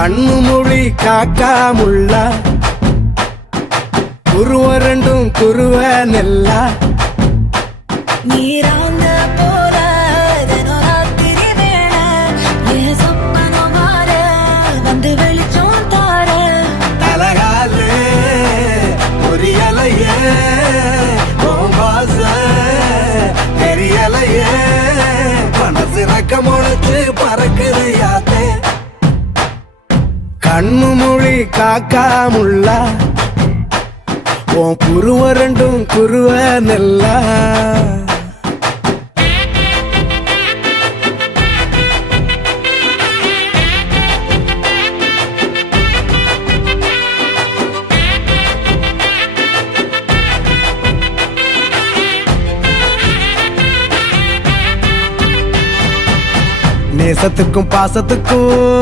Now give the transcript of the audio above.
கண்ணு மொழி காக்காமுள்ள குருவ ரெண்டும் குருவ நெல்லா நீராங்க போல ராத்திரி வேள என் சொப்பனம் மாற வந்து வெளிச்சம் தார தலகாலே பொரியலையே பாச தெரியலையே மனசு ரக்க முளைச்சு பறக்குது யாத்தே கண்ணு மொழி காக்காமுள்ள உன் குருவ ரெண்டும் குருவ நெல்லா நேசத்துக்கும் பாசத்துக்கும்